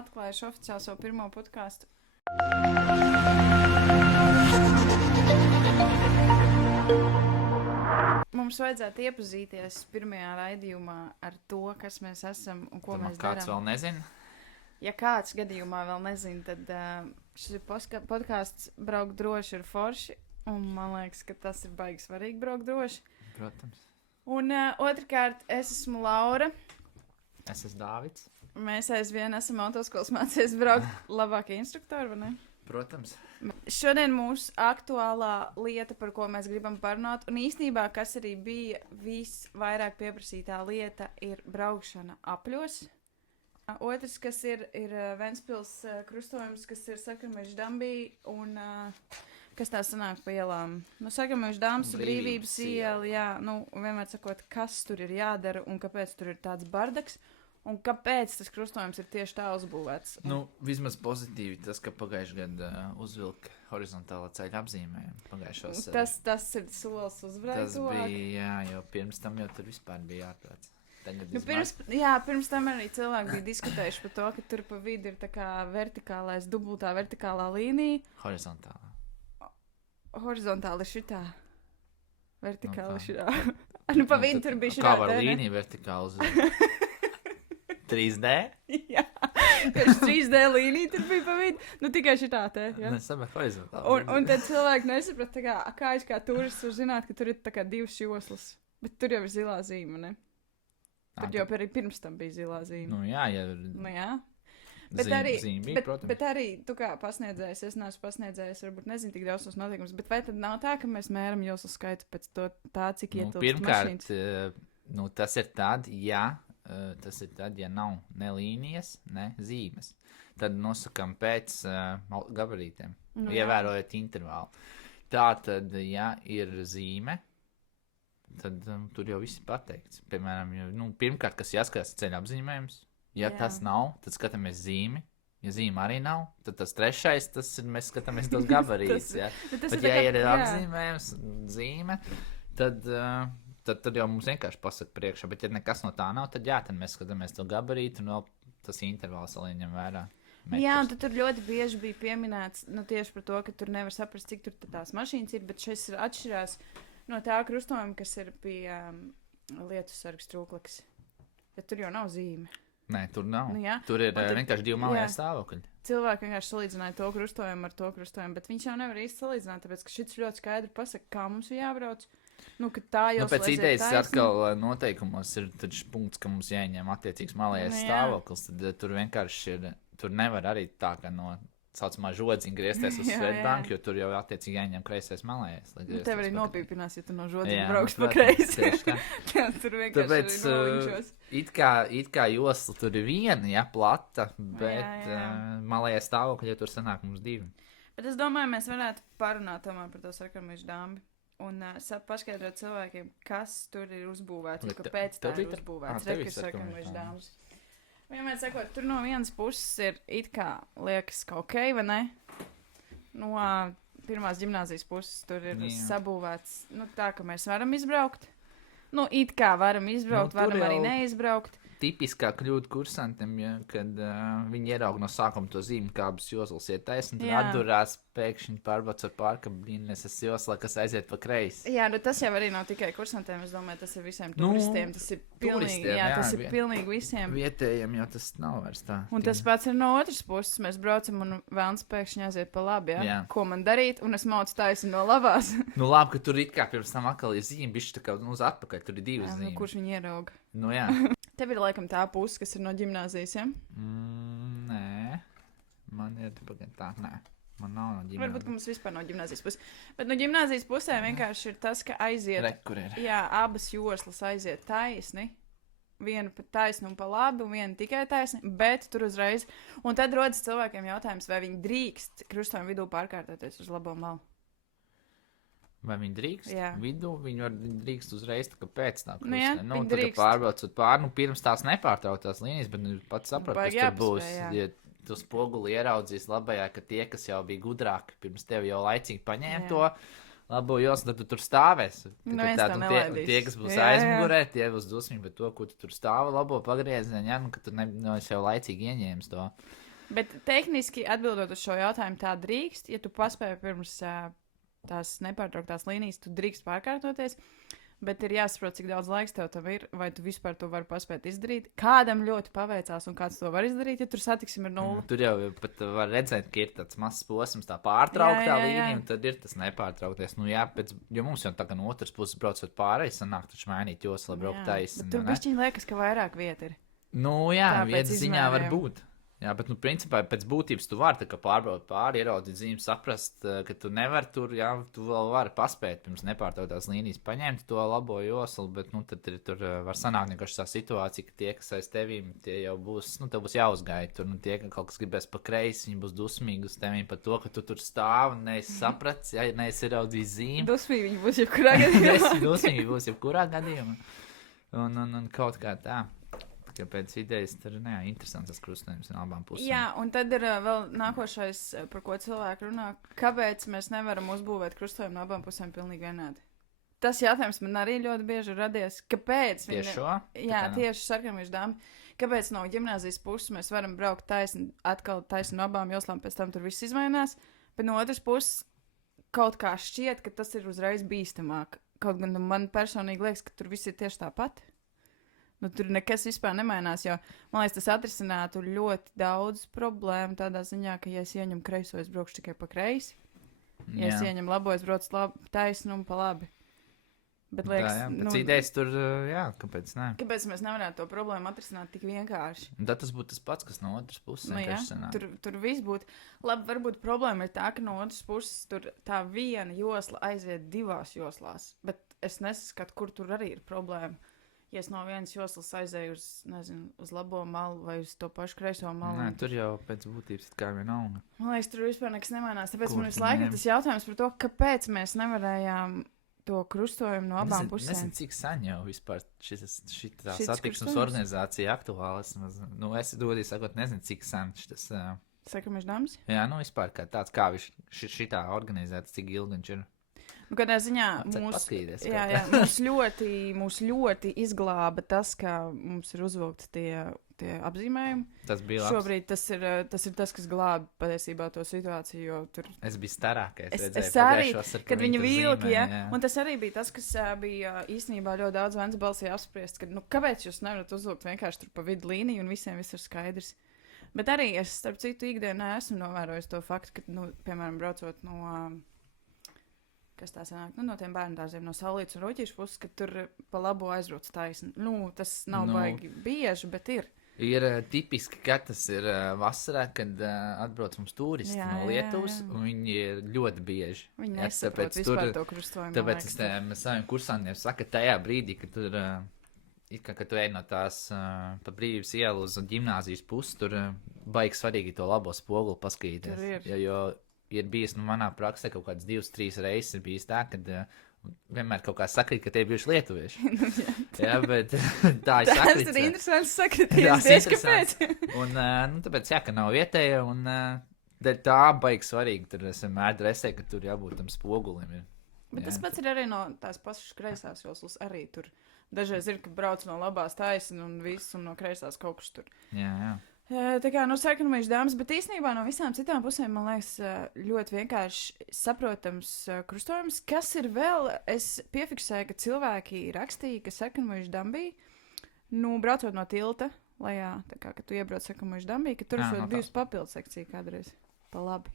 atklājuši oficiāli savu pirmo podkāstu. Mums vajadzētu iepazīties pirmajā raidījumā ar to, kas mēs esam un ko mēs darām. Kāds vēl nezina? Ja kāds gadījumā vēl nezina, tad šis podkāsts braukt droši ir forši. Un man liekas, ka tas ir baigi svarīgi braukt droši. Protams. Un otrkārt, es esmu Laura. Es esmu Dāvids. Mēs aizvien esam autoskolas mācījies braukt labākie instruktori, vai ne? Protams. Šodien mūsu aktuālā lieta, par ko mēs gribam parunāt, un īstenībā, kas arī bija visvairāk pieprasītā lieta, ir braukšana apļos. Otrs, kas ir Ventspils krustojums, kas ir Sarkanmeža Dambī, un kas tā sanāk pa ielām? Nu, Sarkanmeža Dambs, Brīvības iela, jā, nu, vienmēr sakot, kas tur ir jādara un kāpēc tur ir tāds bardaks. Un kāpēc tas krustojums ir tieši tā uzbūvēts? Nu, vismaz pozitīvi tas, ka pagājušajā gadā uzvilka horizontālā ceļa apzīmējumu. Tas ir solis uz priekšu. Tas bija, jā, jo pirms tam jau tur vispār bija ārprāts. Nu, pirms tam arī cilvēki bija diskutējuši par to, ka tur pa vidu ir tā kā vertikālais, dubultā vertikālā līnija. Horizontāli šitā. Vertikāli šitā. Nu, pa vidu tur bija šitā. Kā var līnija vertikāli uz 3D? Jā, tieši 3D līnija tur bija pa vidu. Nu, tikai šitā te, jā. Es saprotu, horizontāli. Un tad cilvēki nesaprat, kā es kā turists var zināt, ka tur ir tā kā divas joslas. Bet tur jau ir zilā zīme, ne? Tur jau arī pirms tam bija zilā zīme. Nu jā, Nu jā. Zīme bija, protams. Bet arī tu kā pasniedzējs, es neesmu pasniedzējis, varbūt nezinu tik daudz tos noteikumus, bet vai tad nav tā, ka mēs mēram joslu skaitu pēc tā, cik ietilpst mašīnas? Pirmkārt, tas ir tad, ja nav ne līnijas, ne zīmes. Tad nosakam pēc gabarītiem, ievērojot intervālu. Tā tad, ja ir zīme, tad tur jau viss ir pateikts. Piemēram, pirmkārt, kas jāskatās ceļa apzīmējums. Ja tas nav, tad skatāmies zīmi. Ja zīme arī nav, tad tas trešais, mēs skatāmies tos gabarītus. Bet ja ir apzīmējums, zīme, tad jau mums vienkārši pasaka priekšā. Bet ja nekas no tā nav, tad mēs skatāmies to gabarītu un vēl tas intervāls vēl ieņem vērā. Jā, un tur ļoti bieži bija pieminēts tieši par to, ka tur nevar saprast, cik tur tās mašīnas ir, bet šis ir atšķirās no tā krustojuma, kas ir pie lietu sargas trūklaks. Ja tur jau nav zīme. Nē, tur nav. Nu, tur ir vienkārši divi malējā stāvokļi. Cilvēki vienkārši salīdzināja to krustojumu ar to krustojumu, bet viņš jau nevar īsti salīdzināt, tāpēc, ka šis ļoti skaidri pasaka, kā mums ir jābrauc. Ka tā jau pēc idejas atkal noteikumos ir punkts, ka mums jāņem attiecīgs malējais stāvoklis, tad tur vienkārši ir, tur nevar arī tā, ka no saucamā žodziņa griezties uz Svetbanku, jo tur jau attiecīgi jāņem kreisais malējais. Tev arī nopīpinās, ja tu no žodziņa braukš pa kreisi. Tur vienkārši arī noliņšos. It kā josla tur ir viena, plata, bet malējais stāvokļi, ja tur sanāk mums divi. Bet es domāju, mēs varētu parunāt tomēr par to Sarkanmeža Dambi. Un paskaidrot cilvēkiem, kas tur ir uzbūvēts, un kāpēc tā ir uzbūvēts. Rekas Sarkanmeža Dambis. Vienmēr sakot, tur no vienas puses ir it kā liekas kaut ok, vai ne? No pirmās ģimnāzijas puses tur ir sabūvēts, tā, ka mēs varam izbraukt. It kā varam izbraukt, varam arī neizbraukt. Tipiskā kļūda kursantiem, kad viņi ieraug no sākuma to zīmi, kādas joslas iet taisni, tad atdurās pēkšņi pārbauc ar pārkabīnes joslā, kas aiziet pa kreisi. Jā, tas jau arī nav tikai kursantiem, es domāju, tas ir visiem turistiem, tas ir pilnīgi, tas ir pilnīgi visiem. Vietējiem jau tas nav vairs tā. Un tas pats ir no otras puses, mēs braucam un vēlns pēkšņi aiziet pa labi, Ko man darīt, un es maucu taisni no labās. Labi, ka tur it kā pirms tam atkal ir zīme, bišķi tā kā uz atpakaļ, tur ir divas zīmes. Kurš viņi ierauga? Jā. Tev ir laikam tā puse, kas ir no ģimnāzijas, ja? Nē, man ir tā, nē. Man nav no ģimnāzijas. Varbūt, ka mums vispār no ģimnāzijas puses. Bet no ģimnāzijas pusē vienkārši ir tas, ka aiziet... Kur ir? Jā, abas joslas aiziet taisni. Viena taisni un pa labi, un viena tikai taisni, bet tur uzreiz. Un tad rodas cilvēkiem jautājums, vai viņi drīkst krustojumu vidū pārkārtoties uz labo malu. Vai viņi drīkst? Jā. Vidū viņi drīkst uzreiz, tā kā pēc tā krustē. Tā kā pārbraucot pāri, pirms tās nepārtrauktās līnijas, bet pats saprot, kas tur būs. Ja tu spoguli ieraudzīs labajā, ka tie, kas jau bija gudrāki, pirms tevi jau laicīgi paņēma to labo joslu, tad tu tur stāvēs. Tie, kas būs aizmugurē, tie būs dusmīgi par to, ko tu tur stāvi labo pagriezienu, ka tu jau laicīgi ieņēmis to. Bet tehniski atbildot uz šo jautājumu, tā drīkst, ja tu paspēji pirms tās nepārtrauktās līnijas, tu drīkst pārkārtoties. Bet ir jāsaprot, cik daudz laiks tev tam ir, vai tu vispār to vari paspēt izdarīt. Kādam ļoti paveicās, un kāds to var izdarīt, ja tur satiksim ir nulle. Tur jau pat var redzēt, ka ir tāds mazs posms, tā pārtrauktā līnija, un tad ir tas nepārtraukties. Nu, jā, jo mums jau tā kā no otras puses braucot pārējais, sanāk taču mainīt joslu, lai braukt taisni. Tur bišķiņ liekas, ka vairāk vieta ir. Nu, jā, vietas ziņā var būt. Jā, bet, nu, principā, pēc būtības tu vari tā kā pārbraukt pāri, ieraudzīt zīmi, saprast, ka tu nevari tur, jā, tu vēl vari paspēt pirms nepārtrauktās līnijas paņemt to labo joslu, bet, nu, tad tur var sanākt vienkārši tā situācija, ka tie, kas aiz tevīm, tie jau būs, nu, tev būs jāuzgaida tur, nu, tie, ka kaut kas gribēs pa kreisi, viņi būs dusmīgi uz tevīm par to, ka tu tur stāv un neesi saprats, ja neesi ieraudzījis zīmi. Dusmīgi viņi būs jebkurā gadījumā. Dusmīgi būs jebkurā gadījumā. Un kaut kā tā. Ka pēc idejas tur ir interesants tas krustojums no abām pusēm. Jā, un tad ir vēl nākošais, par ko cilvēki runā, kāpēc mēs nevaram uzbūvēt krustojumu no abām pusēm pilnīgi vienādi. Tas jautājums man arī ļoti bieži radies. Kāpēc? Tieši šo? Jā, tieši sarkanīšu dāmu. Kāpēc no ģimnāzijas puses mēs varam braukt taisni, atkal taisni no abām joslām, pēc tam tur viss izmainās, bet no otras puses kaut kā šķiet, ka tas ir uzreiz bīstamāk. Kaut gan man personīgi liekas, ka tur viss ir tieši tāpat. Nu, tur nekas vispār nemainās, jo, man liekas, tas atrisinātu ļoti daudz problēmu tādā ziņā, ka, ja es ieņemu kreiso, es braukšu tikai pa kreisi. Ja es ieņemu labo, es braucu taisnu un pa labi. Bet, liekas, pēc idejas tur, jā, kāpēc ne? Kāpēc mēs nevarētu to problēmu atrisināt tik vienkārši? Un tad tas būtu tas pats, kas no otras puses. Nu, jā, tur viss būtu. Labi, varbūt problēma ir tā, ka no otras puses tur tā viena josla aiziet divās joslās, bet es nesaskatu, kur tur arī ir problēma. Ja es no vienas joslas aizēju uz, nezinu, uz labo malu vai uz to pašu kreiso malu. Nē, tur jau pēc būtības kā vienalga. Man liekas, tur vispār nekas nemainās. Tāpēc man visu laiku tas jautājums par to, kāpēc mēs nevarējām to krustojumu no abām pusēm. Nezinu, cik sen jau vispār šitā satiksmes organizācija aktuāla. Es godīgi sakot, nezinu, cik sen šitas... Sarkanīšu dāmas? Jā, nu vispār kā tāds, kā šitā organizēts, cik ilgi viņš ir. Nu, kādā ziņā mūs ļoti izglāba tas, ka mums ir uzvilkti tie apzīmējumi. Tas bija labi. Šobrīd tas ir tas, kas glāba patiesībā to situāciju, jo tur... Es biju starākais, es arī, kad viņi vilki, jā. Un tas arī bija tas, kas bija īstenībā ļoti daudz Vents balsī apspriest, ka, nu, kāpēc jūs nevarat uzvilkt vienkārši tur pa vidu līniju un visiem viss ir skaidrs. Bet arī es, starp citu, ikdienā esmu novērojis to faktu, ka, nu, piemēram, braucot no... kas tā sanāk, nu, no tiem bērndārziem, no Saulītes un Roķīšu puses, ka tur pa labo aizroc taisni. Nu, tas nav baigi bieži, bet ir. Ir tipiski, ka tas ir vasarā, kad atbrauc mums turisti no Lietuvas, un viņi ir ļoti bieži. Viņi nesaprot vispār to krustojumu. Tāpēc es saviem kursantiem saku, tajā brīdī, kad tur, kad tu ej no tās pa Brīvības ielu uz ģimnāzijas pusi, tur baigi svarīgi to labo spoguli paskatīties. Jo ir bijis, nu, manā praksē kaut kāds 2-3 reizes ir bijis tā, kad vienmēr kaut kā sakrīt, ka tie ir bijuši lietuvieši. Jā, bet tā ir sakrīt. Tas ir interesants sakrities, tieši kāpēc. Un, nu, tāpēc, jā, ka nav vietēja, un tā baigi svarīgi, tur es vienmēr dresēju, ka tur jābūt tam spogulim. Bet tas pats ir arī no tās pašas kreisās joslas arī tur. Dažreiz ir, ka brauc no labās taisni un viss, un no kreisās kaut kas tur. Jā. Tā kā no sarkanīšu dāmas, bet īstenībā no visām citām pusēm, man liekas, ļoti vienkārši saprotams krustojums. Kas ir vēl? Es piefiksēju, ka cilvēki rakstīja, ka sarkanīšu dambī, nu, braucot no tilta, lejā, tā kā, kad tu iebrauc sarkanīšu dambī, ka tur esot bijusi papildu sekcija kādreiz. Pa labi.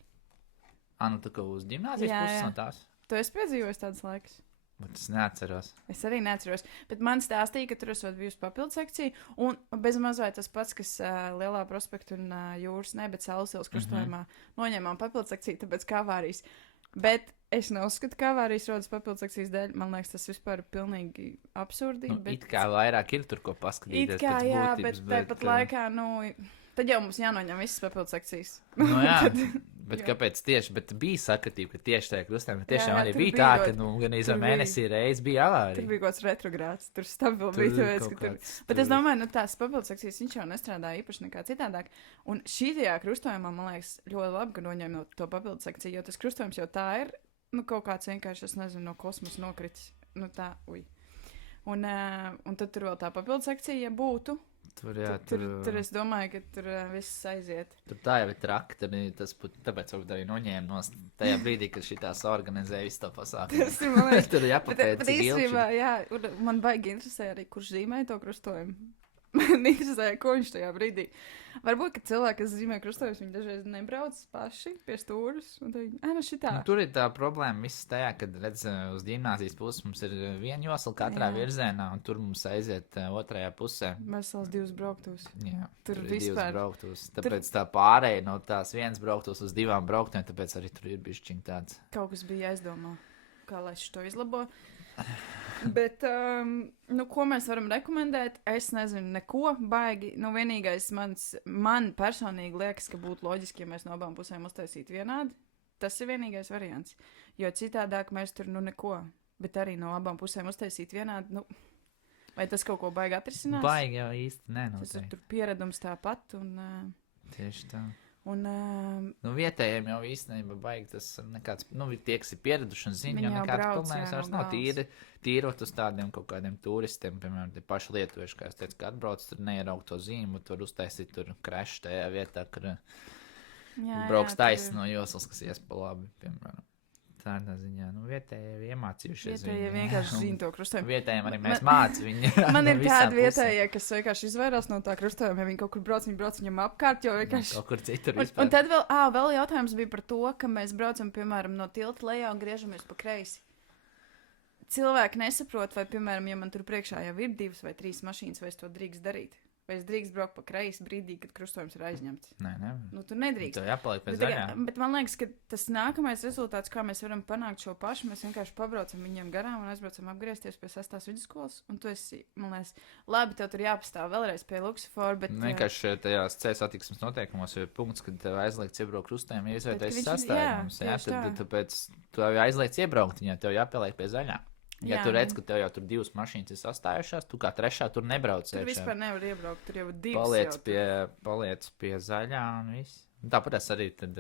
Nu, tu kā uz ģimnāzijas puses no tās? Tu esi piedzīvojis tādas laikas? Bet es neatceros. Es arī neatceros. Bet man stāstīja, ka tur esot bijusi papildu sekcija. Un bez mazliet tas pats, kas Lielā prospekta un Jūras, ne, bet Saules ielas krustojumā noņēmām papildu sekciju, tāpēc kā avārijas. Bet es neuzskatu, ka avārijas rodas papildu sekcijas dēļ. Man liekas, tas vispār ir pilnīgi absurdi. Nu, it kā vairāk ir tur, ko paskatīties. It kā, jā, būtības, bet tāpat laikā, nu... Tad jau mums jānoņem visas papildu sekcijas. Nu, jā, bet kāpēc tieši? Bet bija sakatība, ka tieši tajā krustējumā tiešām arī bija tā, ka, nu, gan izvēl mēnesī reiz bija avārija. Tur bija kaut kāds retrogrāds, tur stabili bija tāpēc, ka tur... Bet es domāju, nu, tās papildu sekcijas viņš jau nestrādāja īpaši nekā citādāk. Un šītajā krustojumā, man liekas, ļoti labi, ka noņem to papildu sekciju, jo tas krustojums jau tā ir, nu, kaut kāds vienkārši, es nezinu, no kosmosa nokritis. Nu, tā, Un tad tur vēl tā papildu sekcija, ja būtu. Tur es domāju, ka tur viss aiziet. Tur tā jau ir traki, tas tāpēc varbūt arī noņēma nost tajā brīdī, kad šitās organizēja visu to pasākumu. Tas ir, man liekas, tur jāpapēc, bet īstenībā, jā, man baigi interesē arī, kurš zīmē to krustojumu. Man interesē, ko viņš tajā brīdī. Varbūt, ka cilvēki, kas zīmē krustojumus, viņi dažreiz nebrauc paši pie stūrus. Un tad viņi, nu šitā. Tur ir tā problēma viss tajā, kad, redz, uz gimnāzijas puses mums ir viena josla katrā virzienā, un tur mums aiziet otrajā pusē. Vesels 2 brauktuvs. Jā, tur vispār 2 brauktuvs. Tāpēc tā pārēja no tās 1 brauktuvs uz 2 brauktuviem, tāpēc arī tur ir bišķiņ tāds. Kaut kas bija jāizdomā, kā lai šo izlabo. Bet, ko mēs varam rekomendēt? Es nezinu, neko baigi. Vienīgais man personīgi liekas, ka būtu loģiski, ja mēs no abām pusēm uztaisītu vienādi. Tas ir vienīgais variants. Jo citādāk mēs tur neko. Bet arī no abām pusēm uztaisīt vienādi. Vai tas kaut ko baigi atrisinās? Baigi jau īsti nenotiek. Tas tur pieredums tāpat. Tieši tā. Vietējiem jau īstenībā baigi tas nekāds, tie, kas ir pieraduši un zina, jau nekāds problēmas vairs nav tīrot uz tādiem kaut kādiem turistiem, piemēram, tie paši lietuvieši, kā es teicu, ka atbrauc, tur neieraug to zīmu, tur uztaisīt tur krešu tajā vietā, kur brauks taisni no joslas, kas ies pa labi, piemēram. Tādā ziņā, vietējie iemācījušies. Vietējie vienkārši zina to krustojumu. Vietējiem arī mēs mācām viņu. Man ir tādi vietējie, kas vienkārši izvairās no tā krustojuma. Ja viņi kaut kur brauc viņam apkārt, jo vienkārši. Kaut kur citur vispār. Un tad vēl jautājums bija par to, ka mēs braucam, piemēram, no tilta lejā un griežamies pa kreisi. Cilvēki nesaprot, vai, piemēram, ja man tur priekšā jau ir 2 vai 3 mašīnas, vai es to drīkst darīt. Vai es drīkst braukt pa kreisi brīdī, kad krustojums ir aizņemts? Nē. Tur nedrīkst. Tev jāpaliek pie zaļā. Bet man liekas, ka tas nākamais rezultāts, kā mēs varam panākt šo pašu, mēs vienkārši pabraucam viņiem garām un aizbraucam apgriezties pie 6. vidusskolas. Un tu esi, man liekas, labi, tev tur jāpastāv vēlreiz pie Luksafora, bet... Vienkārši tajās ceļu satiksmes noteikumos ir punkts, kad tev aizliegts iebraukt krustojumā, ja izvērtais sastāvums. Tāpēc tu aizliegts iebraukt, ja tev jāpaliek pie zaļā. Ja tu redz, ka tev jau tur 2 mašīnas ir sastājušās, tu kā 3. tur nebrauc. Tur vispār nevar iebraukt, tur jau 2. Paliec pie zaļā un viss. Tāpat es arī tad,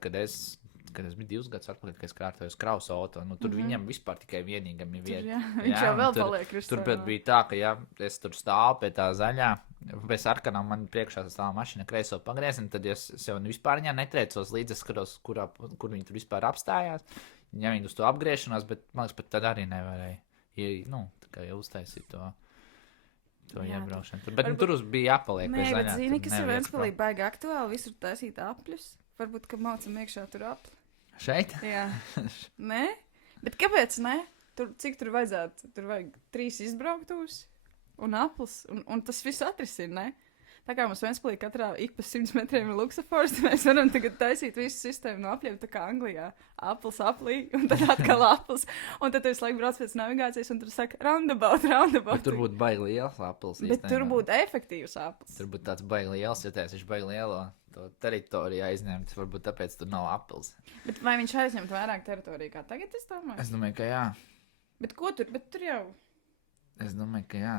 kad es biju 2 gadus atpakaļ, kad es kārtojos kraus auto, tur viņam vispār tikai vienīgam ir vieta. Viņš jau vēl paliek krustojumā. Tur bija tā, ka es tur stāvu pie tā zaļā, pēc sarkanām man priekšā stāv mašīna kreiso pagriezienu, tad es jau vispār viņā netriecos līdz es skatos, kur viņi tur vispār apstājās. Ja viņi uz to apgriešanās, bet man liekas, pat tad arī nevarēja. Tā kā uztaisīt to iebraukšanu. Bet tur bija jāpaliek pie zaļā. Nē, bet zini, kas ir Ventspilī baigi aktuāli, visur taisīt apļus. Varbūt, ka mācam iekšā tur apli. Šeit? Jā. Nē? Bet kāpēc ne? Cik tur vajadzētu? Tur vajag 3 izbrauktūs un aplis, un tas viss atrisina, ne? Tā kā mums Ventspilī katrā ik pa 100 metriem ir Luksafors, mēs varam tagad taisīt visu sistēmu no apļiem, tā kā Anglijā. Aplis, aplī, un tad atkal aplis. Un tad tu visu laiku brauc pēc navigācijas, un tur saka roundabout. Bet tur būtu baigi liels aplis. Bet tur būtu efektīvs aplis. Tur būtu tāds baigi liels, ja viņš baigi lielo to teritoriju aizņemt, varbūt tāpēc tur nav aplis. Bet vai viņš aizņemt vairāk teritoriju kā tagad, es domāju? Es domāju, ka jā. Bet ko tur? Bet tur jau... Es domāju, ka jā,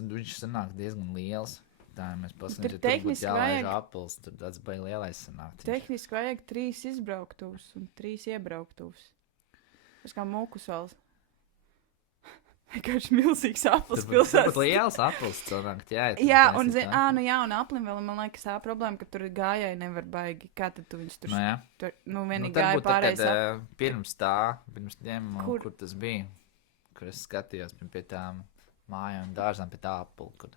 viņš sanāk diezgan liels. Tā, mēs paskatīsim, tur tehniski vajag apels, tur tāds baigi lielais sanāk. Tehniski vajag 3 izbrauktūs un 3 iebrauktūs. Tas kā mūkusvals. Vienkārši milzīgs apels pilsētas. Tur būtu liels apels sanākt, jā. Un aplim vēl, man liekas, tā problēma, ka tur gājai nevar baigi. Kā tad tu viņus tur... vienīgi gāja pārējais pirms tiem, kur tas bija, kur es skatījos pie tām mājām un dārzām pie tā apelu, kur...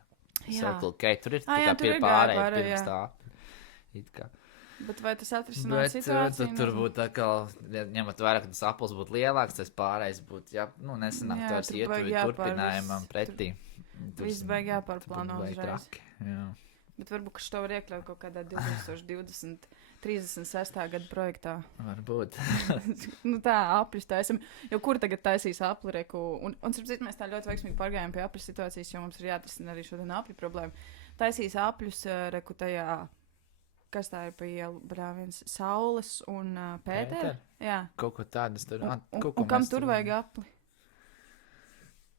Circle K, tur ir tā kā pie pārējai pirms tā. Bet vai tas atrisinās situāciju? Tur būtu tā kā, ņemot vērā, ka tas apels būtu lielāks, tas pārējais būtu, nesanāk tā ar ietuvi turpinājumam pretī. Viss baigi jāpārplāno uzreiz. Jā. Bet varbūt, ka šo var iekļaut kaut kādā 2020, 36. gada projektā. Varbūt. Tā, apļus taisam. Jo kur tagad taisīs apli reku? Un starp citu, mēs tā ļoti veiksmīgi pārgājām pie apļu situācijas, jo mums ir jāatrisina arī šodien apļu problēma. Taisīs apļus reku tajā, kas tā ir pa ielu brāviens, Saules un Pētera. Jā. Kaut ko tādas tur. Un kam tur vajag apli?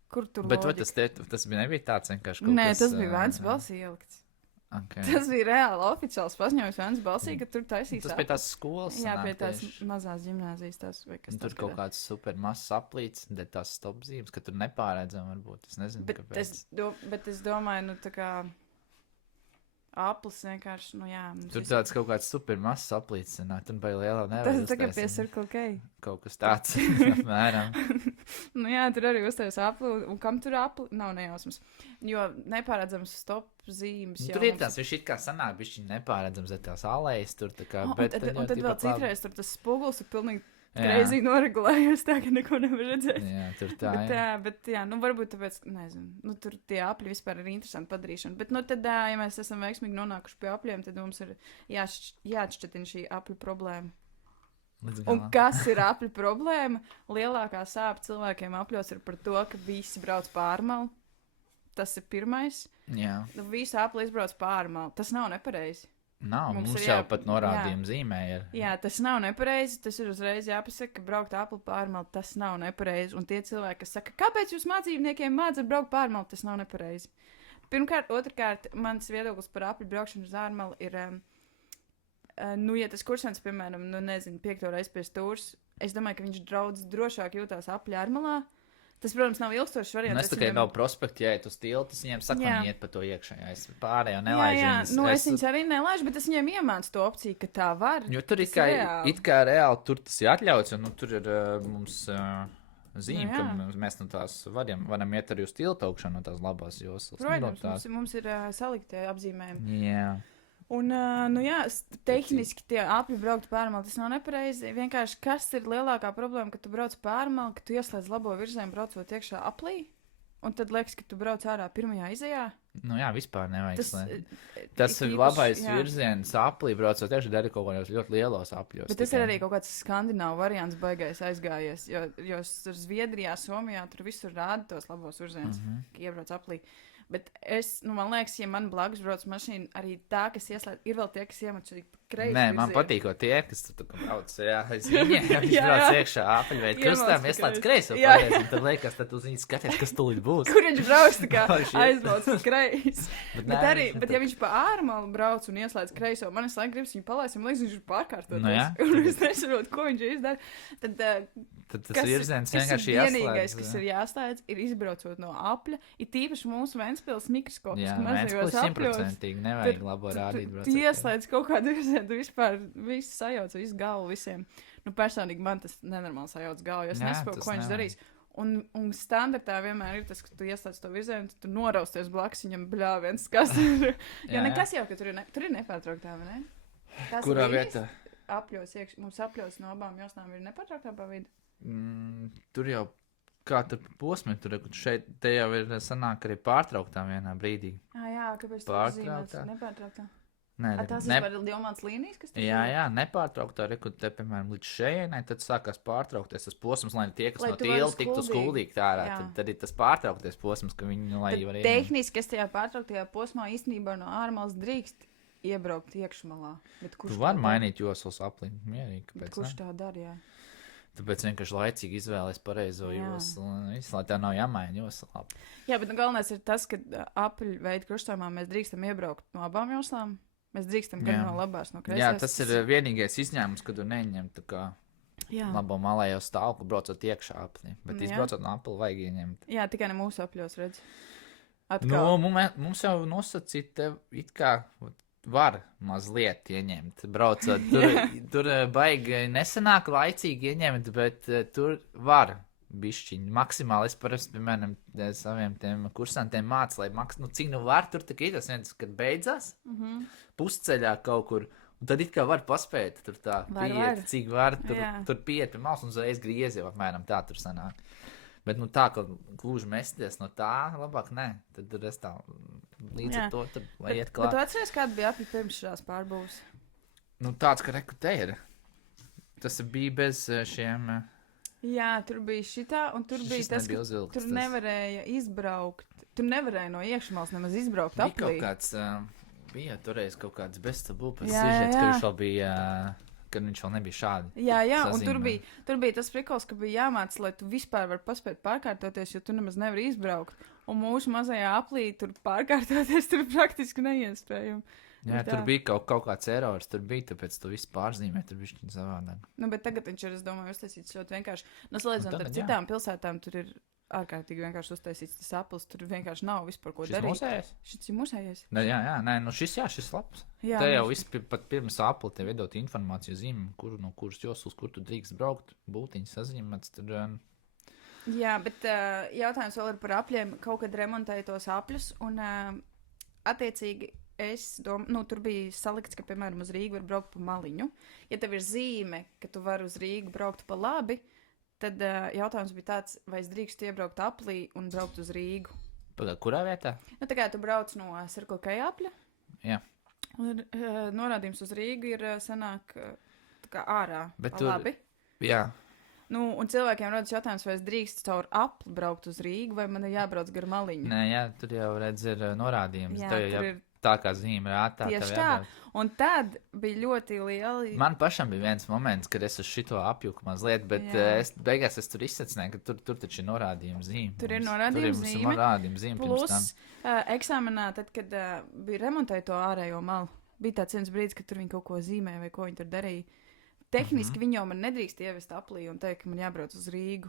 Kur tur bet loģika? Bet tas nebija tāds vienkārši kaut kas... Nē, tas bija Ventspils ielikts. Okay. Tas bija reāli oficiāls paziņojums Vēncas balsī, ka tur taisīs Tas pie tās skolas. Jā, sanāk pie tās tieši. mazās ģimnāzijas tās, vai kas Tur kaut kāds super mazs aplīts, bet tās stopzīmes, ka tur nepārredzam varbūt. Es nezinu, kāpēc. Bet es domāju, nu tā kā aplis vienkārši, nu jā. Tur tāds kaut kāds super mazs aplīts, sanāk, tur vai lielā nevar Tas tā kā pie uztaisīt. Circle K. Kaut kas tāds, apmēram. Nu jā, tur arī uztais apli, un kam tur apli, nav nejausmas. Jo nepārredzams stop zīmes. Tur ir tās, viņš it kā sanāk, bišķi nepārredzams, ir tās alējas tur, tā kā, bet Un tad vēl citreiz tur tas spogulis ir pilnīgi Jā. kreizī noregulējies, tā ka neko nevar redzēt. Jā, tur tā, Bet jā, nu varbūt tāpēc, nezinu, nu tur tie apļi vispār ir interesanti padarīšana. Bet, nu tad, ja mēs esam veiksmīgi nonākuši pie apļiem, tad mums ir jāatšķetina šī apļu problēma. Līdz Un galam. kas ir apļu problēma? Lielākā sāpe cilvēkiem apļos ir par to, ka visi brauc pārmalu. Tas ir pirmais. Jā, Nu, visi apli izbrauc pārmalu. Tas nav nepareizi. nav, Mums mums ir jau jā- pat norādījuma zīmē ir. Jā, tas nav nepareizi. Tas ir uzreiz jāpasaka, ka braukt apli pārmalu tas nav nepareizi. Un tie cilvēki, kas saka, kāpēc jūs mācībniekiem mācat braukt pārmalu, tas nav nepareizi. Pirmkārt, otrkārt, mans viedoklis par apli braukšanu uz ārmalu ir, nu, ja tas kursants, piemēram, nu, nezinu, 5. reizi pie stūres, es domāju, ka viņš daudz drošāk jūtās apli ārmalā. Tas, protams, nav ilgstošs variants. Es tikai nav prospekti, ja iet uz tiltu, es viņiem saku, Jā. viņi iet pa to iekšējā. Es pārējo Jā, nelaižu jā, viņus. nu es viņus arī nelaižu, bet es viņiem iemācu to opciju, ka tā var. Jo tur Tas ir it kā reāli tur tas ir atļauts, un nu, tur ir mums zīme, Nu, ka jā. mēs no tās varam iet arī uz tiltu augšanu no tās labās joslas. Protams, mums ir saliktie apzīmējumi. Jā. Un, nu jā, tehniski tie apli braukt pārmali, tas nav nepareizi. Vienkārši, kas ir lielākā problēma, ka tu brauc pārmali, ka tu ieslēdz labo virzienu braucot iekšā aplī, un tad liekas, ka tu brauc ārā pirmajā izejā. Nu jā, vispār nevajag slēgt. Tas it ir īpaši, labais jā. virziens aplī, braucot tieši dara kaut kādos ļoti lielos apļos. Bet tas ir arī kaut kāds skandināvu variants baigais aizgājies, jo Zviedrijā, Somijā tur visur rāda tos labos virzienus, ka iebrauc aplī. Bet man liekas, ja man blakus brauc mašīna, arī tā, kas ieslēdz, ir vēl tie, kas iemet šī kreisi. Nē, man patīk, ko tie, kas tur brauc, jā, aiz viņiem, viņš Jā, brauc jā. iekšā apļveidu Iemāc krustām, pa ieslēdz kreisi. kreiso Jā, pareizi, un tad liekas, tad uz viņu skaties, kas tūlīt būs. Kur viņš brauc, tā kā Oh, shit. aizbrauc uz kreisi. Bet Bet, nē, arī, viņš bet ja viņš pa ārmalu brauc un ieslēdz kreiso, man es laikam gribas viņu palaist, un man liekas, viņš ir pārkārtoties. Nu jā. Un es nesaprotu, ko viņš izdara. Tad, Tad tas virziens vienkārši vienīgais, jāslēdz. kas ir jāslēdz, ir izbraucot no apļa, ir tīpaši mūsu Ventspils mikroskops, Jā, ka mazajos apļos. 100% nevajag labo rādīt. Tu ieslēdz kaut kādu virzienu, tu vispār visu sajauc, visu galvu visiem. Nu, personīgi man tas nenormāli sajauc galvu, jo es Jā, nesaprotu, tas ko viņš nevajag. darīs. Un standartā vienmēr ir tas, ka tu ieslēdz to virzienu, tu norausties blakus viņam bļāviens, kas tur ir. Jo Jā, nekas jau, ka tur ir nepārtrauktā, vai ne? Tas Kurā līnijas vietā? Apļos, mums apļos no abām josnām ir nepārtrauktā pa vidu. Tur jau kā tur posmi, tur šeit te jau ir sanāk arī pārtrauktā vienā brīdī. Jā, kāpēc tu Pārtrauktā. zīmēts nepārtrauktā? Nē, Tas ne, ir domāts līnijas, kas tur jā, nepārtrauktā, rekur te, piemēram, līdz šejienai, tad sākās pārtraukties tas posms, lai tie, kas Lai no tu vari tilta tiktu skuldīgi. skuldīgi tārā, Jā. tad ir tas pārtraukties posms, ka viņi, nu, lai Tad var tehniski es tajā pārtrauktajā posmā īstenībā no ārmalas drīkst iebraukt iekšmalā. Bet kurš Tu vari tā dara? mainīt joslas aplī, mierīgi, Bet kāpēc kurš ne? tā dara? Jā. Tāpēc vienkārši laicīgi izvēlēs pareizo Jā. joslu, un viss, lai tev nav jāmaina josla aplī. Jā, bet galvenais ir tas, ka apļu veidu krustojumā mēs drīkstam iebraukt no abām joslām. Mēs drīkstam gan Jā. no labās, no kreisās. Jā, tas ir vienīgais izņēmums, kad tu neņem tā kā Jā. labo malējo stāvku, braucot iekšā aplī, bet Jā. izbraucot no apli vajag ieņemt. Jā, tikai ne mūsu apļos redz. Nu, mums jau nosacīt, te it kā var mazliet ieņemt, braucot. Tur baigi nesanāk laicīgi ieņemt, bet tur var bišķiņi. Maksimāli es parasti, piemēram, saviem tiem kursantiem mācu, lai cik nu var, tur tā ir tas viens, kad beidzās pusceļā kaut kur. Un tad it kā var paspēt, tur tā Var. piet, cik var, Jā. tur piet pie malas un uzreiz griez jau apmēram tā tur sanāk. Bet, nu, tā, ka gluži mesties no tā, labāk nē. Tad tur es tā līdz Jā. ar to, tur, lai iet Bet klāt. tu atceries, kāda bija apļu pirms šās pārbūves? Nu, tāds, ka rekutē ir. Tas bija bez šiem. Jā, tur bija šitā, un tur bija tas, ka uzvilkts. tur nevarēja izbraukt. Tur nevarēja no iekšmalas nemaz izbraukt Bija kaut aplī. kāds, bija toreiz kaut kāds beztabūpas Jā, jā, sižets, ka jā. viņš vēl bija kad viņš vēl nebija šādi. Jā, un sazīmē. tur bija tas prikals, ka bija jāmāc, lai tu vispār vari paspēt pārkārtoties, jo tu nemaz nevari izbraukt. Un mūsu mazajā aplī tur pārkārtoties tur praktiski neiespējami. Jā, tur bija kaut kāds erors, tur bija, tāpēc tu visu pārzīmē, tur bija šķiet savādāk. Nu, bet tagad viņš ir, es domāju, uztaisīts ļoti vienkārši. Nu, salīdzinot ar tagad, citām pilsētām, tur ir ārkārtīgi vienkārši uztaisīts tas aplis, tur vienkārši nav vispār ko Šis darīt. mūsējais? Šis ir mūsējais. Jā, nē, nu šis labs. Jā, Te jau nu, viss pat pirms apli tev iedot informāciju zīmi, no kuras joslas, kur tu drīkst braukt, būtiņas sazīmēts, tad... Jā, bet jautājums vēl ir par apļiem. Kaut kad remontēju tos apļus, un attiecīgi es domāju, tur bija salikts, ka, piemēram, uz Rīgu var braukt pa maliņu. Ja tev ir zīme, ka tu vari uz Rīgu braukt pa labi, tad jautājums bija tāds, vai es drīkstu iebraukt aplī un braukt uz Rīgu. Pagā, kurā vietā? Nu, tā kā tu brauc no Circle K apļa, Jā. un norādījums uz Rīgu ir sanāk tā kā ārā, Bet pa tur- labi. Jā. Nu, un cilvēkiem rodas jautājums, vai es drīkstu caur apli braukt uz Rīgu, vai man ir jābrauc gar maliņu. Nē, jā, tur jau redz ir norādījums. Jā, Tev tur jau ir tā kā zīme rātā. tieši tev tā. jābrauc. Un tad bija ļoti lieli. Man pašam bija viens moments, kad es uz šito apjuku mazliet, bet Jā. beigās es tur izsacināju, ka tur taču ir norādījums zīme. Tur ir Mums- norādījums tur ir zīme, norādījums zīme pirms tam. Plus, eksāmenā, tad, kad bija remontēja to ārējo malu, bija tāds viens brīdis, kad tur viņi kaut ko zīmēja vai ko viņi tur darīja. Tehniski viņi jau man nedrīkst ievest aplī un teikt, ka man jābrauc uz Rīgu.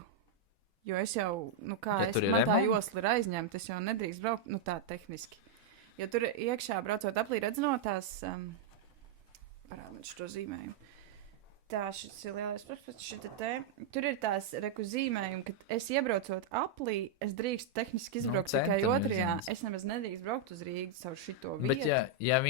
Jo es jau, nu kā, Ja tur ir man tā remonts? josla ir aizņemta, es jau nedrīkst braukt, nu tā tehniski. Jo tur iekšā braucot aplī redz no tās, parādīšu to zīmējumu. Tā, šis ir lielais prospekts, šita te. Tur ir tās reku zīmējumi, ka es iebraucot aplī, es drīkst tehniski izbraukt tikai centra otrajā. virziens. Es nemaz nedrīkst braukt uz Rīgas caur šito vietu. Bet, ja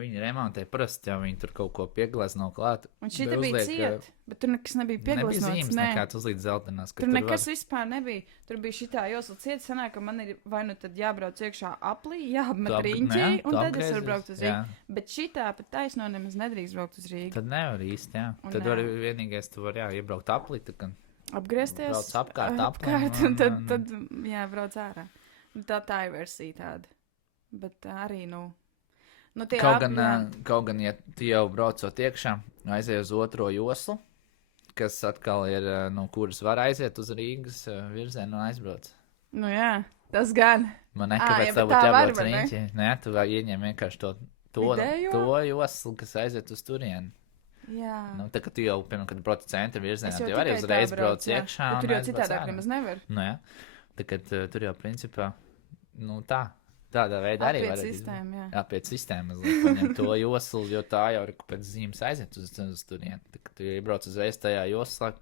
viņi remontē, parasti jau viņi tur kaut ko pieglazno klāt. Un šī bija cieta, bet tur nekas nebija Nebija pieglaznots. zīmes nekāds uzlīdz zeltenās. Tur nekas vispār nebija. Tur bija šitā josla cieta, sanāk, ka man ir vai nu tad jābrauc iekšā aplī, jāapmet riņķī, un tad es varu braukt uz Rīgu. Bet šitā pat taisno nemaz nedrīkst braukt uz Rīgu. Tad nevar īsti, jā. Un, Tad var vienīgais, tu vari, jā, iebraukt aplī, tad, kad Apgriezties. brauc apkārt, un tad jā, brauc ārā. Nu, tā ir versija tāda. Bet arī, tie Kaut apļi- gan, ja tu jau braucot iekšā, aizies uz otro joslu, kas atkal ir, no kuras var aiziet uz Rīgas virzienu un aizbrauc. Nu jā, tas gan. Man jā, nekāpēc bet tev tā būtu var, jābrauc vai ne? riņķī. Nē, tu ieņem vienkārši to Vidējo? joslu, kas aiziet uz turieni. Jā. Nu, tā kā tu jau, piemēram, kad brauc centra virzienā, Es jau tu arī tikai tā uzreiz braucu, brauc jā. iekšā. Bet un tur jau aizbrauc citādāk ārā. nemaz nevar. Nu, jā. Tā kā tur jau principā, tādā veidā arī var Sistēma, jā. apiet sistēmu, mazliet paņemt to joslu, jo tā jau ir pēc zīmes aiziet uz turieni. Tā kā tu iebrauc uzreiz tajā joslā,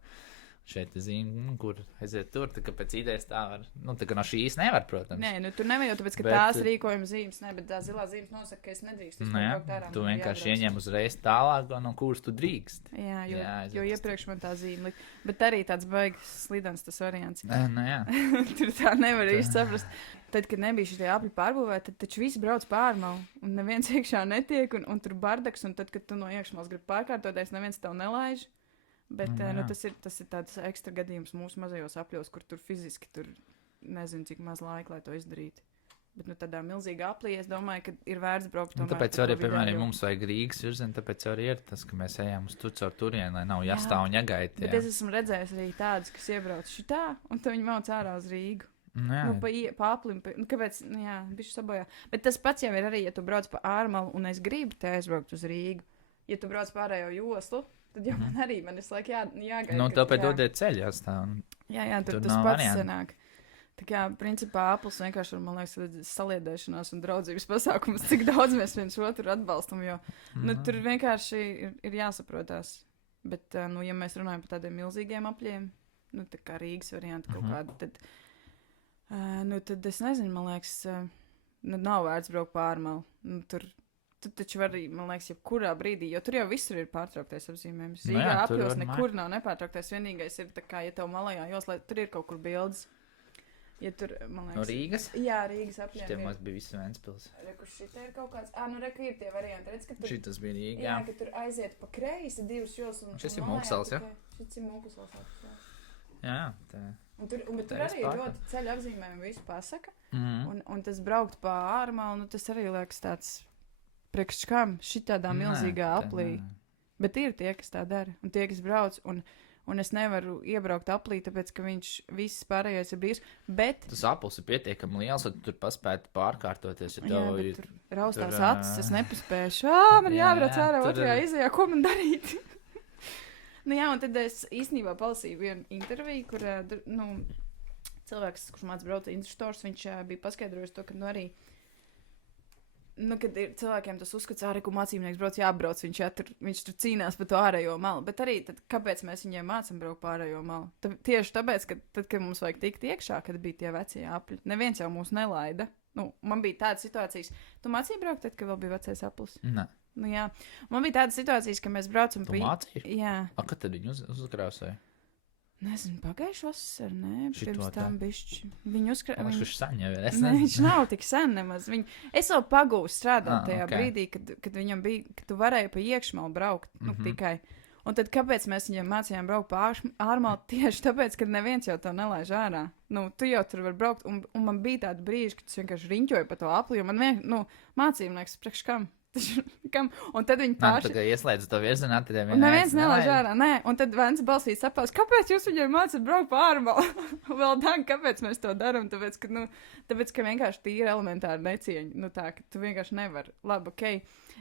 šeit ir zīme, kur aiziet tur, tā kā pēc idejas tā var, tā kā no šīs nevar, protams. Nē, tur nevar jau tāpēc, ka Bet- tās rīkojuma zīmes, bet tā zilā zīmes nosaka, ka es nedrīkstu. Nu, jā, tu vienkārši ieņem uzreiz tālāk, no kuras tu drīkst. Jā, Jā, jo aiziet uz iepriekš man tā zīme lika. Bet arī tāds baigs slidens tas variants. Nu, jā. Tur tā nevar īsti saprast. Tad, kad nebija šie apli pārbūvēti, tad taču visi brauc pārmalu, un neviens iekšā netiek, un tur bardaks, un tad, kad tu no iekšmalas gribi pārkārtoties, neviens tev nelaiž. Bet Jā. tas ir tāds ekstra gadījums mūsu mazajos apļos, kur tur fiziski tur nezinu, cik maz laika, lai to izdarītu. Bet tādā milzīgā aplī es domāju, ka ir vērts braukt. Tāpēc arī, piemēram, mums vajag Rīgas virzienu, tāpēc arī ir tas, ka mēs ejam uz caur turieni, lai nav jāstāv un jāgaida. Bet es esmu redzējis arī tādus, kas iebrauc šitā, un tad viņi mauc ārā uz Rīgu. Jā, Pa aplim, kāpēc, jā, bišķi sabojā. Bet tas pats jau ir arī, ja tu brauc pa ārmalu, un es gribu te aizbraukt uz Rīgu. Ja tu brauc pārējo joslu, tad jau man arī, man visu laiku jāgaida. tāpēc dodiet ceļu jāstāv. Jā, tur Tur tas nav pats variantu. sanāk. Tā kā, principā, Apple vienkārši ir, man liekas, saliedēšanās un draudzības pasākums, cik daudz mēs viens otru atbalstam, jo tur vienkārši ir jāsaprotās. Bet, ja mēs runājam par tādiem milzīgiem apļiem, tā kā Rīgas varianti kaut kādi, tad es nezinu, man liekas, nav vērts braukt pārmalu. Tu taču vari, man liekas, jebkurā brīdī, jo tur jau visur ir pārtrauktais apzīmējums. Nu jā, Rīgā tur apļos var nekur nav nepārtrauktais. Vienīgais ir, tā kā, ja tev malajā joslā, tur ir kaut kur bildes. Ja tur, man No liekas, Rīgas? jā, Rīgas apļiem Tie ir. mums bija visi Ventspils. Reku, šitā ir kaut kāds, reku ir tie varianti. Redz, ka tur, Šitas bija Rīga, jā, jā. ka tur aiziet pa kreisi divas jos. Šis ir Mūksels, ja? Šis ir Mūksels, jā. Jā, tā. Bet tur Tā ir arī ir spēka. ļoti ceļa apzīmējumi, visu pasaka. Mhm. Un tas braukt pa ārmalu, tas arī liekas tāds priekš kam šitādā milzīgā aplī. Bet ir tie, kas tā dara, un tie, kas brauc, un es nevaru iebraukt aplī, tāpēc, ka viss pārējais ir bijis, bet... Tas aplis ir pietiekami liels, un tu tur paspētu pārkārtoties, ja Jā, tev bet ir... tur raustās tur, acis, es nepaspēšu, man jābrauc ārā otrajā izējā, ko man darīt? Nu jā, un tad es īstenībā palasīju vienu interviju, kur, cilvēks, kurš māc braukt instruktors, viņš bija paskaidrojis to, ka, arī, kad ir cilvēkiem tas uzskats, arī, ko mācībnieks brauc, jābrauc, viņš tur cīnās par to ārējo malu, bet arī tad, kāpēc mēs viņiem mācam braukt pārējo malu? Tieši tāpēc, ka tad, kad mums vajag tikt iekšā, kad bija tie vecie apļi, neviens jau mūs nelaida. Man bija tādas situācijas, tu mācīji braukt, tad, kad vēl bija vecais aplis? Nē. Jā, man bija tādas situācijas, ka mēs braucam Tu mācīji? Jā. Kad tad viņi uzkrāsēja? Nezinu, pagājuši vasar, nē, pirms tam bišķi. Viņu Man liekas, viņš sen jau ir. Nē, viņš nav tik sen nemaz. Es vēl pagūstu strādāt tajā okay. brīdī, kad viņam bija, kad tu varēji pa iekšmalu braukt, tikai. Un tad kāpēc mēs viņam mācījām braukt pa ārmalu? Tieši tāpēc, ka neviens jau to nelaiž ārā. Tu jau tur var braukt, un man bija tāda brīža, kad es vienkārši riņķoju pa to apli, jo man mācībnieks priekš kam? Un tad viņi paši... Tā kā ieslēdz to virzienā, tad un neviens nelaiž ārā, nē. Un tad Vents balsīs sapās, kāpēc jūs viņiem mācat braukt pa ārmalu? Vēl dan, kāpēc mēs to daram? Tāpēc, ka vienkārši tīri elementāri necieņa. Tā, ka tu vienkārši nevari. Labi, okei.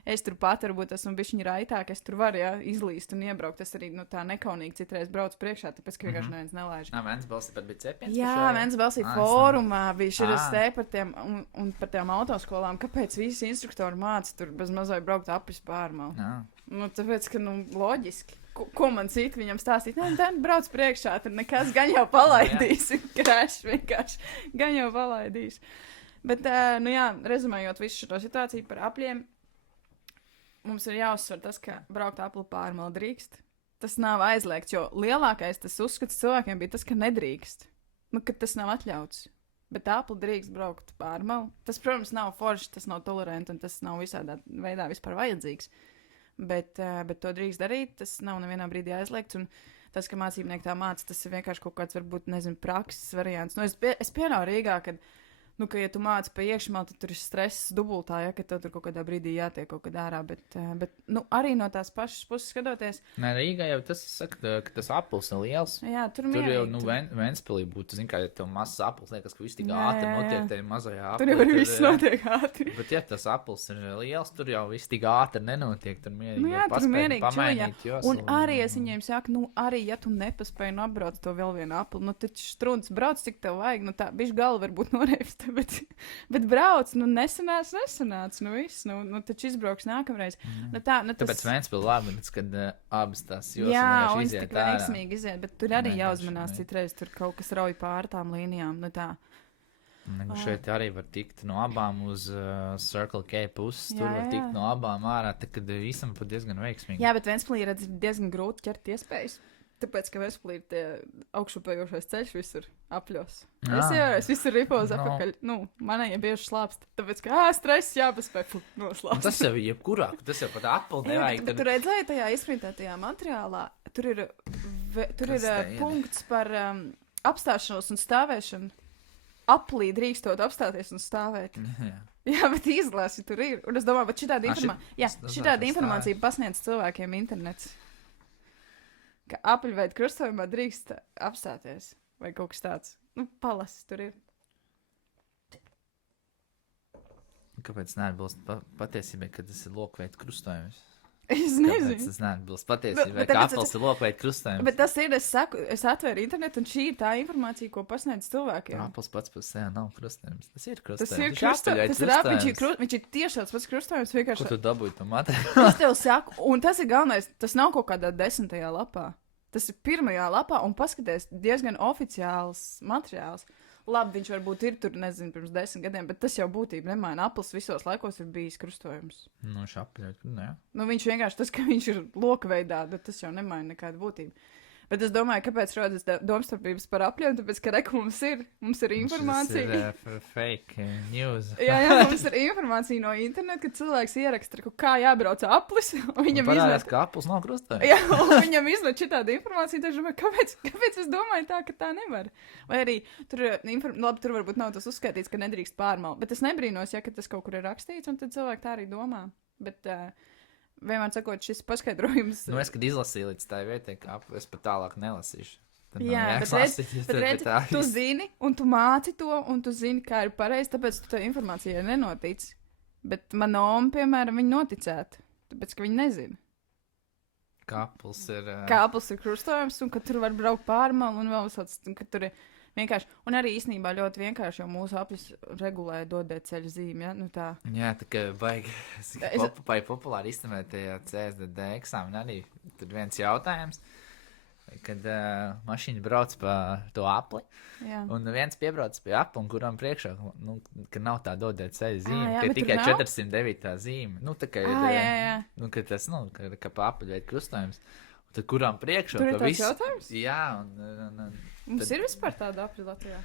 Es tur pat varbūt esmu bišķiņi raitāk, es tur varu, izlīst un iebraukt. Es arī, tā nekaunīgi citreiz braucu priekšā, tāpēc, ka vienkārši neviens nelaiž. Vents balsī pat bija cepiens? Jā, Vents balsī fórumā bija šis te par tiem, un par tām autoskolām. Kāpēc visi instruktori māca tur bez mazai braukt apis pārmalu? Tāpēc, ka, loģiski. Ko man citi viņam stāstīt? Nē, brauc priekšā, tad nekas gan jau palaidīs. Krēš vienkārši, gan jau palaidīs. Bet, rezumējot visu šo situāciju par apļiem, mums ir jāuzsver tas, ka braukt apli pārmalu drīkst. Tas nav aizliegts, jo lielākais tas uzskats cilvēkiem bija tas, ka nedrīkst. Ka tas nav atļauts. Bet apli drīkst braukt pārmalu. Tas, protams, nav forši, tas nav toleranti un tas nav visādā veidā vispār vajadzīgs. Bet to drīkst darīt, tas nav nevienā brīdī aizliegts. Un tas, ka mācībnieki tā māca, tas ir vienkārši kaut kāds, varbūt, nezinu, prakses variants. Es pieņēmu Rīgā, kad ka, ja tu māci pa iekšmalu, tad tur ir stress dubultā, ka tev tur kaut kādā brīdī jātiek kaut kādā ārā, bet arī no tās pašas puses skatoties. Nē, Rīgā jau tas saka, ka tas aplis ir liels. Jā, tur jau, Ventspilī būtu, kā ja tev mazs aplis, liekas, ka viss tik ātri notiek tajā mazajā aplī. Tur jau viss notiek ātri. Bet, ja tas aplis ir liels, tur jau viss tik ātri nenotiek, tur mierīgi tur mierīgi pamainīt joslu. Un arī es viņiem saku, arī, ja tu nepaspēji apbrauc to vēl vienu apli, taču strunds, brauc, cik tev vajag, tā bišķi galva varbūt noreivsta. Bet brauc, nesanāc, viss, taču izbrauks nākamreiz. Tāpēc Ventspilī labi, kad abas tās joslas jā, un iziet tik veiksmīgi iziet, bet tur arī jāuzmanās citreiz, tur kaut kas rauj pār tām līnijām, Šeit arī var tikt no abām uz Circle K puses, tur var tikt no abām ārā, kad visam pat diezgan veiksmīgi. Jā, bet Ventspilī ir diezgan grūti ķert iespējas. Tāpēc, ka Ventspilī ir tie augšupējošais ceļš visur apļos. Es visur ripos apakaļ. Manai ir bieži slāpst. Tāpēc, ka stress jāpaspēj noslāpst. Tas jau jebkurā, tas jau pat apli nevajag. Bet tu redzēji tajā izprintētajā materiālā, tur ir punkts par apstāšanos un stāvēšanu. Aplī drīkstot apstāties un stāvēt. Jā, bet izglāsi tur ir. Un es domāju, bet šitāda informācija pasniedz cilvēkiem internets. Ka apaļveida krustojumā drīkst apstāties. Vai kaut kas tāds. Palasis tur ir. Kāpēc neatbilst patiesībai, ka tas ir lokveida krustojums? Es nezinu. Kāpēc tas neatbilst patiesībai, ka apels ir lokveida krustojums? Bet tas ir, es atvēru internetu, un šī ir tā informācija, ko pasniedz cilvēkiem. Apels pats par sevi nav krustojums. Tas ir krustojums. Tas ir krustojums. Viņš ir tieši tāds pats krustojums. Ko tu dabūji to materiālu? Es tev saku, un tas ir galvenais, tas nav kaut kādā 10. lapā. Tas ir 1. lapā, un paskaties, diezgan oficiāls materiāls. Labi, viņš varbūt ir tur, nezinu, pirms 10 gadiem, bet tas jau būtība nemaina. Aplis visos laikos ir bijis krustojums. Viņš apļaut, ne? Viņš vienkārši tas, ka viņš ir lokveidā, bet tas jau nemaina nekādu būtību. Bet es domāju, kāpēc rodas domstarpības par apļiem, tāpēc, ka mums ir informācija. Tas ir fake news. jā, mums ir informācija no interneta, kad cilvēks ieraksta, kā jābrauc aplis, un viņam izmet... ka aplis nav krustojums. Jā, un viņam izmet šitādu informāciju, tad es domāju, kāpēc es domāju tā, ka tā nevar? Vai arī tur varbūt nav tas uzskaitīts, ka nedrīkst pārmalu, bet es nebrīnos, ja tas kaut kur ir rakstīts, un tad cilvēki tā arī domā. vienmēr sakot, šis paskaidrojums. Nu, es, kad izlasīju līdz tā vietai, es pat tālāk nelasīšu. Tad Jā, man bet jāslasīt, redz, tu zini, un tu māci to, un tu zini, kā ir pareizi, tāpēc tu tā informācijai nenotici. Bet mana oma, piemēram, viņa noticētu, tāpēc, ka viņa nezina. Kāpils ir... Kāpils ir krustojums, un ka tur var braukt pārmalu, un vēl tāds, ka tur ir vienkārši, un arī īstenībā ļoti vienkārši, jo mūsu apļus regulē dodēt ceļu zīmi, ja, nu tā. Jā, tā kā baigi, vai populāri iztamēt tajā CSDD eksāmenu arī, tad viens jautājums, kad mašīna brauc pa to apli, Jā. Un viens piebrauc pie apli, un kuram priekšā, nu, ka nav tā dodēt ceļu zīme, jā, ka bet tikai tur nav? 409 zīme, nu, tā kā ir, Jā. nu, ka tas, nu, ka pa apli veid krustojums, un tad kuram priekšā, Tur ir ka tāds jautājums? Jā, un Mums tad... ir vispār tāda apļu Latvijā?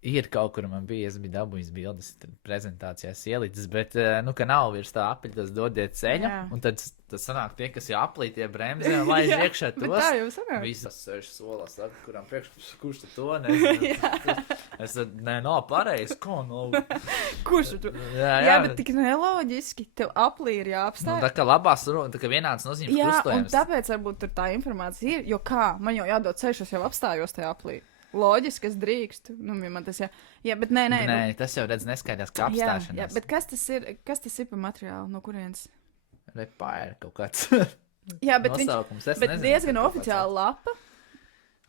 Ir kaut kur man bija, es biju dabūjis bildes prezentācijās ielicis, bet, nu, ka nav virs tā apļa, tas dodiet ceļa, un tad sanāk tie, kas jau aplī tie bremzē un laiž iekšā tos. Bet tā jau sanāk. Visas 6 solas, saka, kuram priekš, kurš tu to nezinu. Es tad, nav pareizi, ko, nu. Kurš tu? Jā, bet tik neloģiski, tev aplī ir jāapstāj. Nu, tā kā labās, tā kā vienāds nozīmes krustojums. Jā, un tāpēc varbūt tur tā informācija ir, jo kā, man jau jādod ceļš, es jau apstājos tajā aplī. Loģiski, es drīkstu. Nu, man tas jā, bet nē. Nē, tas jau redz neskaidrs, kā apstāšanās. Jā, bet kas tas ir par materiālu, no kurienes? Repair kaut kāds. Jā, bet nosaukums, bet diezgan oficiāla lapa.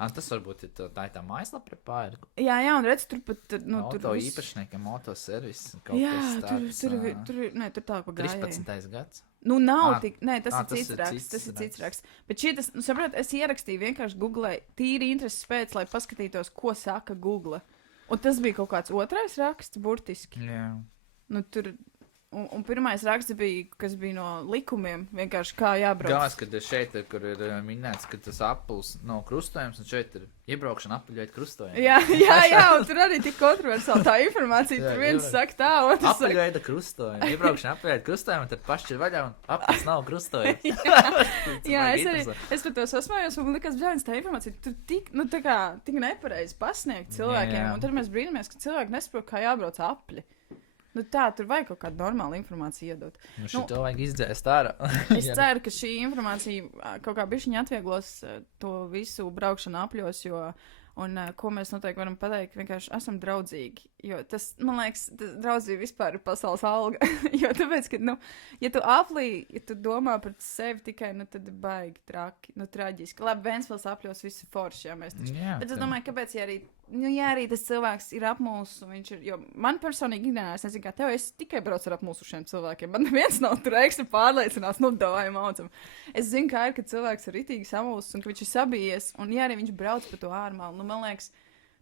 Tas varbūt ir tā mājaslapa Repair. Jā, un redz, tur pat, nu, tur Auto īpašniekam, autoservis, kaut jā, kas tāds. tur tā pa gājēji. 13. gads. Nu, nav tik, nē, tas ir tas cits ir raksts, cits tas ir cits raksts. Bet šī, nu, saprot, es ierakstīju vienkārši Google, tīri intereses pēc, lai paskatītos, ko saka Google. Un tas bija kaut kāds otrais raksts, burtiski. Jā. Nu, tur, un pirmais raksts bija, kas bija no likumiem, vienkārši kā jābrauc. Galvenais, kad šeit ir, kur ir minēts, ka tas apels nav krustojums, un šeit ir iebraukšana apaļot krustojums. Jā, un tur arī tik kontroversiāli tā informācija, tur viens saka tā, otrs saka. Apaļoida krustojums, iebraukšana apaļot krustojums, un tad pašķir vaļā, un apels nav krustojums. Jā, es par to sasmājos, un man likās, bļāvis, tā informācija tur tik, nu tā kā, tik nepareizi pasniegt cilvēkiem, un tad mēs brīnamies, ka cilvēki nesaprot, kā jābrauc apļi. Nu tā, tur vajag kaut kādu normālu informāciju iedot. Nu, šito vajag izdzēst ārā. Es ceru, ka šī informācija kaut kā bišķiņa atvieglos to visu braukšanu apļos, jo, un ko mēs noteikti varam pateikt, vienkārši esam draudzīgi. Jo tas, man liekas, draudzība vispār ir pasaules alga. Jo tāpēc, ka, nu, ja tu aplī, ja tu domā par sevi tikai, nu, tad baigi traki, nu, traģiski. Labi, Ventspils apļos visi forši, jā, mēs taču. Jā, bet es domāju, kāpēc, ja arī tas cilvēks ir apmulsis, un viņš ir, jo man personīgi ikdienā, es nezinu, kā tev, es tikai braucu ar apmulsušiem cilvēkiem, man neviens nav tur ekstra pārliecināts, nu, dāvāju maucam. Es zinu, kā ir, kad cilvēks ir ritīgi samulsis, un ka viņš ir sabijies, un ja arī viņš brauc pa to ārmālu, nu, man liekas,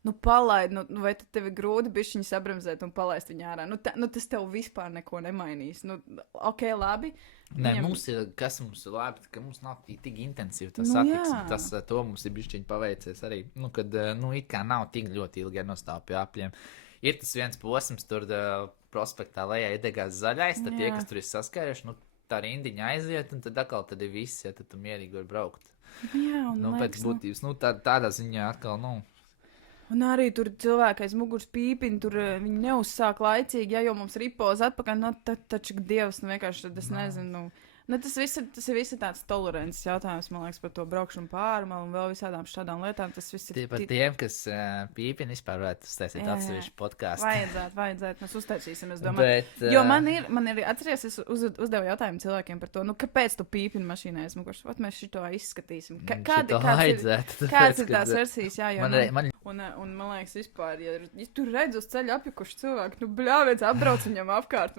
nu, palaid, nu, vai tad tev ir grūti bišķiņu sabremzēt un palaist viņu ārā. Nu, tas tev vispār neko nemainīs. Nu, ok, labi. Nē, mums ir, kas mums ir labi, ka mums nav tik intensīvi tas Nu, satiksme. jā. Tas to mums ir bišķiņi paveicies arī. Nu, kad, nu, it kā nav tik ļoti ilgi jānostāv pie apļiem. Ir tas viens posms, tur prospektā lejā iedegās zaļais, tad tie, Jā. kas tur ir saskājuši, nu, tā rindiņa aiziet, un tad atkal tad ir viss, ja tad tu mierīgi var braukt. Jā, un Nu, pēc būtības, nu, tādā ziņā atkal, nu, Un arī tur cilvēki aiz muguras pīpina, tur viņi neuzsāk laicīgi, ja jau mums ripoz atpakaļ, nu, tad taču Dievs, nu, vienkārši, tad es nezinu, nu, tas viss ir tāds tolerances jautājums, man liekas, par to braukšanu pārmalu un vēl visādām šādām lietām, tas viss ir... tie par tiem, kas pīpina, vispār varētu uztaisīt atsevišķu podkāstu. Vajadzētu, mēs uztaisīsim, es domāju. Bet, Jo man ir atceries, es uzdevu jautājumu cilvēkiem par to, nu, kāpēc tu pīpini mašīnā aiz muguras? Ot, mēs šito izskatīsim. Kāds ir tās versijas, jā, jo... Un man liekas, vispār, ja tu redz uz ceļa apjukuši cilvēku, nu, bļāviens, apbrauc viņam apkārt.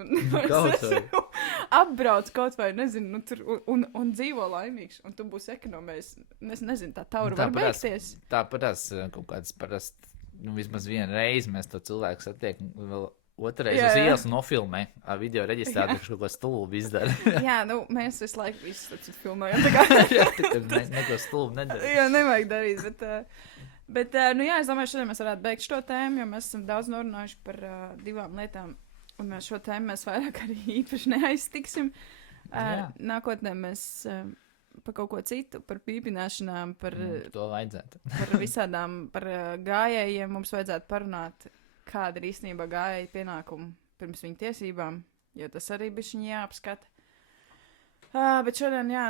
Apbrauc kaut vai, nezinu, nu, tur, un dzīvo laimīgs. Un tu būsi ekonomējis, nezinu, tā taura var beigties. Tāpatās kaut kāds parasti, nu, vismaz vienu reizi mēs to cilvēku satiekam, vēl otrreiz uz ielas nofilmē, ar video reģistrātu, ka kaut ko stulbu izdara. Jā, nu, mēs visu laiku visu filmējam, tā kā. Jā, tad mēs neko stulbu nedarām. Jā, nevajag darīt, bet, nu jā, es domāju, šodien mēs varētu beigt šo tēmu, jo mēs esam daudz norunājuši par divām lietām, un šo tēmu mēs vairāk arī īpaši neaiztiksim. Nākotnē mēs par kaut ko citu, par pīpināšanām, par to vajadzētu. Par visādām, par gājējiem mums vajadzētu parunāt, kāda ir īstenībā gājēja pienākuma pirms viņa tiesībām, jo tas arī bišķiņ jāapskata. Bet šodien, jā,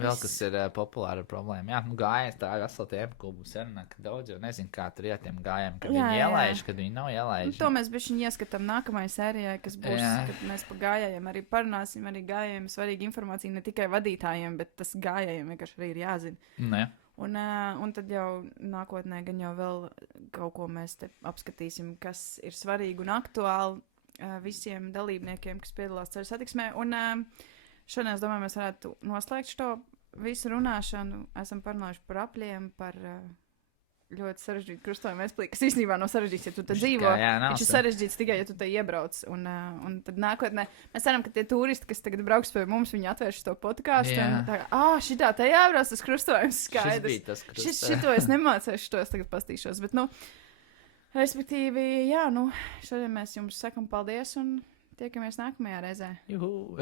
Vēl kas ir populāra problēma. Jā, gājiens tā ir vesela tēma, ko būs sarunā, ka daudz jau nezinu, kā tur ir tiem gājiem, kad viņi ielaiž, kad viņi nav ielaiž. To mēs bišķiņ ieskatām nākamajai sērijai, kas būs, kad mēs pa gājējiem arī parunāsim, arī gājējiem svarīga informācija ne tikai vadītājiem, bet tas gājējiem vienkārši arī ir jāzina. Ne. Un tad jau nākotnē gan jau vēl kaut ko mēs te apskatīsim, kas ir svarīgi un aktuāli visiem dalībniekiem, kas piedalās ceļu satiksmē. Un šodien, es domāju, mēs varētu noslēgt šo visu runāšanu. Esam parunājuši par apļiem, par ļoti sarežģītu krustojumu Ventspilī, kas īstenībā nav sarežģīts, ja tu te dzīvo. Viņš ir sarežģīts tikai, ja tu te iebrauc. Un tad nākotnē mēs ceram, ka tie turisti, kas tagad brauks pie mums, viņi atvērš to podkāstu. Šitā te jābrauc tas krustojums skaidrs. Šito es nemācēšu, šito es tagad pastīšos. Bet, respektīvi, jā, šodien mēs jums sakam paldies un tiekamies nākamajā reizē. Juhu!